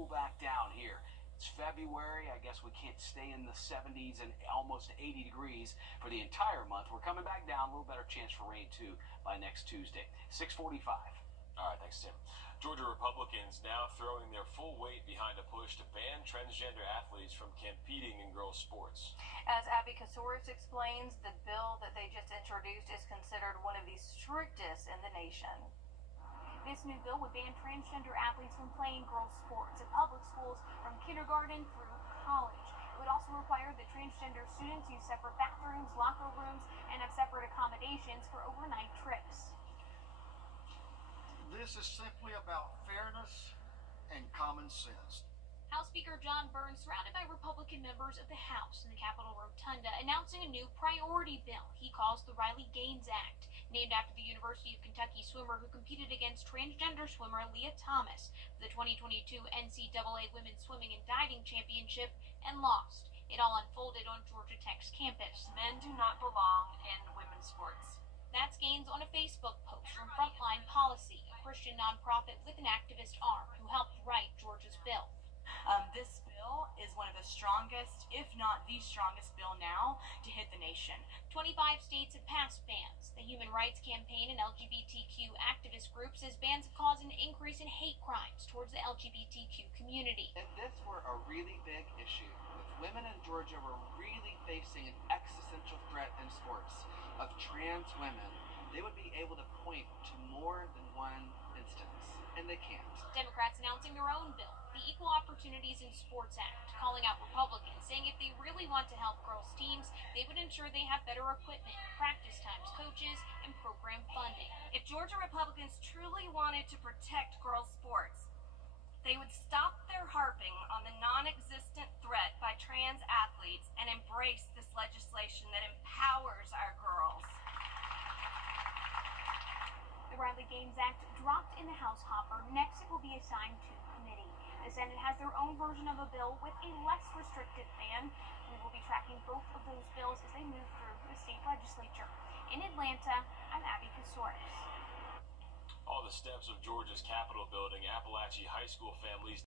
cool back down here. It's February. I guess we can't stay in the 70s and almost 80 degrees for the entire month. We're coming back down. A little better chance for rain, too, by next Tuesday. 6:45. All right, thanks, Tim. Georgia Republicans now throwing their full weight behind a push to ban transgender athletes from competing in girls' sports. As Abby Kasoris explains, the bill that they just introduced is considered one of the strictest in the nation. This new bill would ban transgender athletes from playing girls' sports in public schools from kindergarten through college. It would also require that transgender students use separate bathrooms, locker rooms, and have separate accommodations for overnight trips. This is simply about fairness and common sense. House Speaker John Burns, surrounded by Republican members of the House in the Capitol Rotunda, announcing a new priority bill he calls the Riley Gaines Act, named after the University of Kentucky swimmer who competed against transgender swimmer Leah Thomas for the 2022 NCAA Women's Swimming and Diving Championship and lost. It all unfolded on Georgia Tech's campus. Men do not belong in women's sports. That's Gaines on a Facebook post from Frontline Policy, a Christian nonprofit with an activist arm who helped write Georgia's bill. This bill is one of the strongest, if not the strongest bill now to hit the nation. 25 states have passed bans. The Human Rights Campaign and LGBTQ activist groups says bans have caused an increase in hate crimes towards the LGBTQ community. If this were a really big issue, if women in Georgia were really facing an existential threat in sports of trans women, they would be able to point to more than one instance, and they can't. Democrats announcing their own bill, the Equal Opportunities in Sports Act, calling out Republicans, saying if they really want to help girls' teams, they would ensure they have better equipment, practice times, coaches, and program funding. If Georgia Republicans truly wanted to protect girls' sports, they would stop their harping on the non-existent threat by trans athletes and embrace this legislation that empowers our girls. The Riley Gaines Act dropped in the House hopper. Next, it will be assigned to committee. The Senate has their own version of a bill with a less restrictive ban. We will be tracking both of those bills as they move through the state legislature. In Atlanta, I'm Abby Kasoris. All the steps of Georgia's Capitol building, Appalachian high school families